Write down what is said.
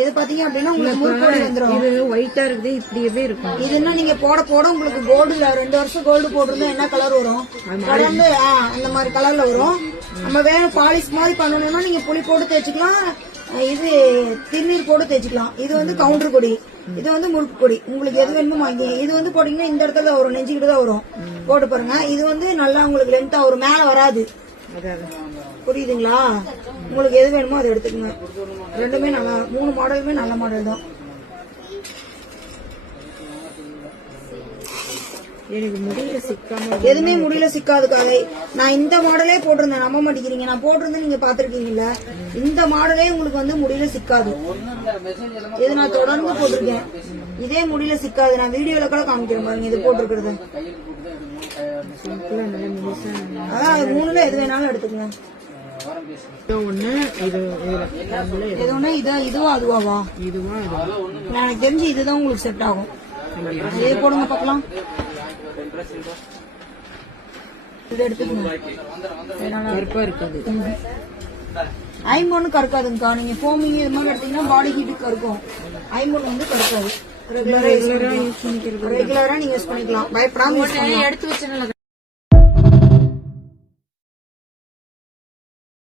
இது பாத்தீங்க அப்படின்னா உங்களுக்கு முறுக்கோடி வந்துடும். இது ஒயிட்டா இருக்குது, இப்படியே இருக்கும். இது இன்னும் நீங்க போட போட உங்களுக்கு கோல்டுல 2 வருஷம் கோல்டு போட்டிருந்தா என்ன கலர் வரும்? கலர்ந்து அந்த மாதிரி கலர்ல வரும். நம்ம வேணும் பாலிஷ் மாதிரி பண்ணணும்னா நீங்க புளி போட்டு தேய்ச்சிக்கலாம், இது திருநீர் போட்டு தேய்ச்சிக்கலாம். இது வந்து கவுண்டர் கொடி, இது வந்து முறுக்கு கொடி. உங்களுக்கு எது வேணுமோ வாங்கி. இது வந்து போட்டீங்கன்னா இந்த இடத்துல வரும், நெஞ்சுக்கிட்டு தான் வரும். போட்டு பாருங்க. இது வந்து நல்லா உங்களுக்கு லென்த்தா ஒரு மேல வராது. புரியுதுங்களா? உங்களுக்கு எது வேணுமோ அதை எடுத்துக்கோங்க. ரெண்டுமே நல்லா, 3 மாடலுமே நல்ல மாடல் தான். எனக்கு முடியல சிக்காம, எதுவுமே முடியல சிக்காதுக்காக நான் இந்த மாடலே போட்டிருந்தேன். நம்ப மாட்டேங்கிறீங்க, நான் போட்டிருந்தேன், நீங்க பாத்துருக்கீங்கல்ல. இந்த மாடலே உங்களுக்கு வந்து முடியல சிக்காது. இது நான் தொடர்ந்து போட்டிருக்கேன். இதே முடியல சிக்காது. நான் வீடியோல கூட காமிக்கிறேன் பாருங்க. இது போட்டிருக்கிறது அதான் 3ல எது வேணாலும் எடுத்துக்கங்க. இதுவா அதுவாவா? எனக்கு தெரிஞ்சு இதுதான் உங்களுக்கு செட் ஆகும். இதே போடுங்க பாக்கலாம். இது எடுத்துக்கோங்க. கருப்பா இருக்காது. ஐம்பொண்ணு கருக்காதுங்கக்கா. நீங்க ஃபோமிங் இது மாதிரி எடுத்தீங்கன்னா பாடி ஹீட்டுக்கு கருக்கும். ஐம்பொண்ணு வந்து கருக்காது. ரெகுலரா நீங்க யூஸ் பண்ணிக்கலாம். பயப்படாம எடுத்து வச்சு